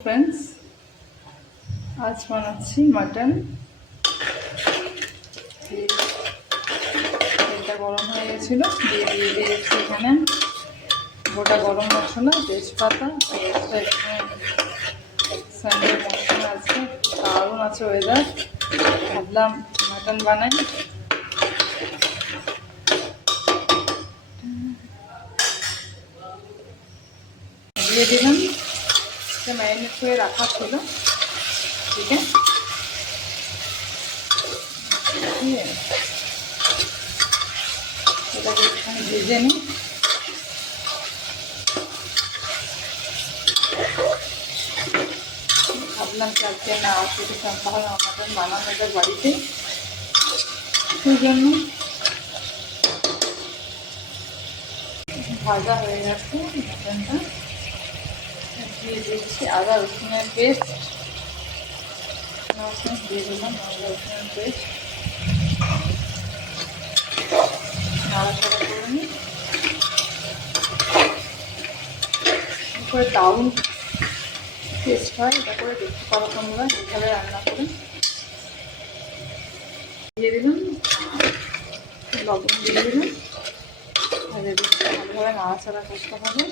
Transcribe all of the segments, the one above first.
Friends आज बनाচ্ছি mutton तेलটা গরম হয়ে গেছিল দিয়ে দিয়েছি এখানে গোটা গরম মশলা তেজপাতা সানডে মৌসুম আজকে দারুণ আছে ওয়েদার ভাবলাম মটন বানাই দিয়ে দিলাম मैरिनेट করে রাখা ছিল ঠিক আছে এটাকে একটু ভেজে নিই ভাবলাম যে আজকে না আসলে তাহলে মটন বানানো যায় বাড়িতে সেই জন্য ভাজা হয়ে গেছে মটনটা দিয়ে দিচ্ছি আদা রসুনের পেস্ট দিয়ে দিলাম আদা রসুনের পেস্ট নাড়াচাড়া করে নিই দারুণ টেস্ট হয় এটা করে দেখতে পারো তোমরা এইভাবে রান্না করে দিয়ে দিলাম লবণ দিয়ে দিলাম ভাজা দিচ্ছি ভালোভাবে নাড়াচাড়া করতে হবে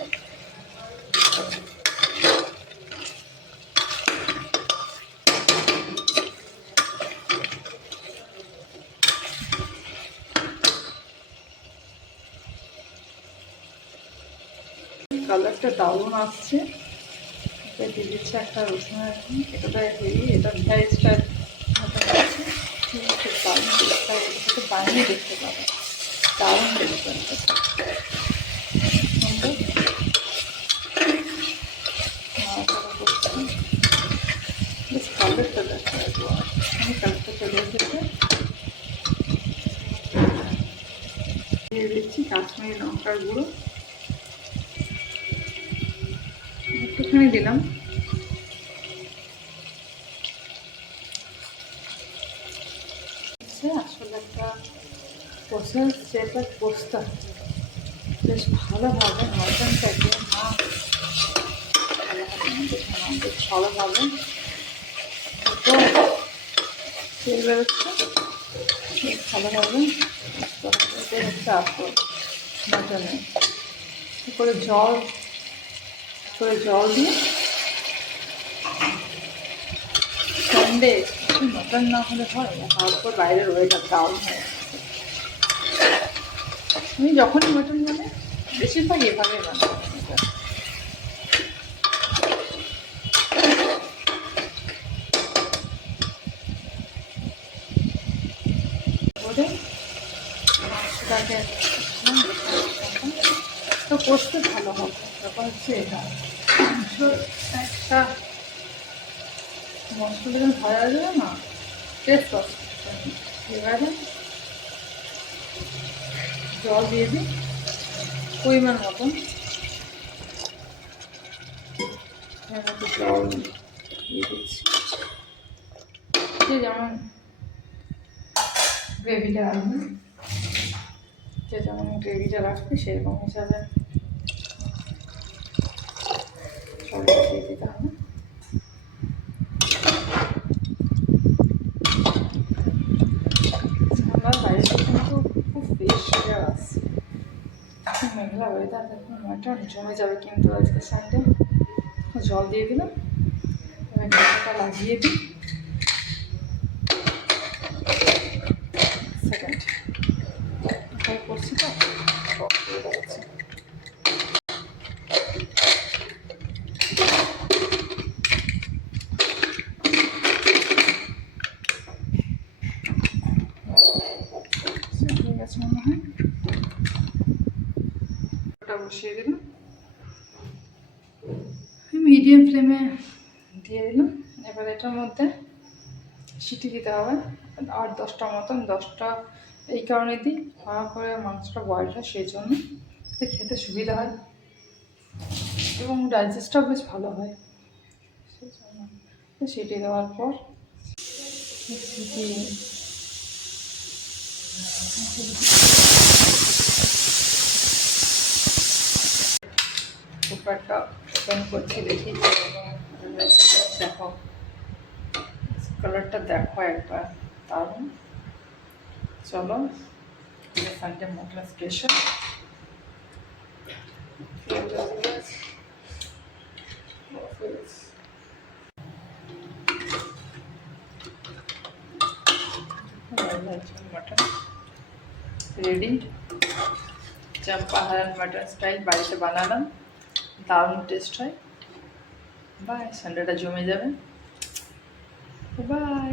কালারটা দারুণ আসছে এটা দিয়ে দিচ্ছে একটা রসুনের এটা হেভি এটা ভেজটা আছে খুব দারুণ টেস্টটা এটা বানিয়ে দেখতে পাবে দারুণ টেস্ট বেশ কালারটা দেখতে আমি কালারটা চলে এসেছে দিয়ে দিচ্ছি কাশ্মীরি লঙ্কার গুঁড়ো একটুখানি দিলাম আসলে একটা প্রসেস যেটা করতে হবে বেশ ভালোভাবে মটনটাকে বেশ ভালোভাবে তেল বেরোচ্ছে বেশ ভালোভাবে হচ্ছে আসল মটনে করে জল দিয়ে সানডে মটন না হলে হয় তারপর বাইরের ওয়েদার ডাউন হয়ে আমি যখনই মটন বানাই বেশিরভাগ এভাবে বানাই মাংসটাকে তো কষতে ভালো হবে ব্যাপার হচ্ছে এটা একটা মশলা যখন ভাজা যাবে না টেস্ট আসছে এবারে জল দিয়ে দিই পরিমাণ মতন জল দিয়ে দিচ্ছি যে যেমন গ্রেভিটা রাখবে যে যেমন গ্রেভিটা রাখবে সেরকম হিসাবে জলটা দিয়ে দিতে হবে আমার বাইরে কিন্তু খুব ফ্রেশ এয়ার আসছে মেঘলা ওয়েদার দেখুন মটন জমে যাবে কিন্তু আজকে সানডে জল দিয়ে দিলাম এবার ঢাকাটা লাগিয়ে দিই সেকেন্ড ট্রাই করছি তো যাচ্ছে ঠিক আছে মনে হয় ওটা বসিয়ে দিলাম মিডিয়াম ফ্লেমে দিয়ে দিলাম এবার এটার মধ্যে সিটি দিতে হবে আর 10টা মতন 10টা এই কারণে দিই ভালো করে মাংসটা বয়েল হয় সেই জন্য খেতে সুবিধা হয় এবং ডাইজেস্টটাও বেশ ভালো হয় সেই জন্য সিটি দেওয়ার পর সিটি কুকারটা ওপেন করছি দেখি দেখো কালারটা, দেখো একবার, দারুণ। চলো Sunday mutton special mutton ready. Champaran mutton style বাড়িতে বানালাম, দারুণ টেস্ট হয়। বাই, সানডেটা জমে যাবে। বাই।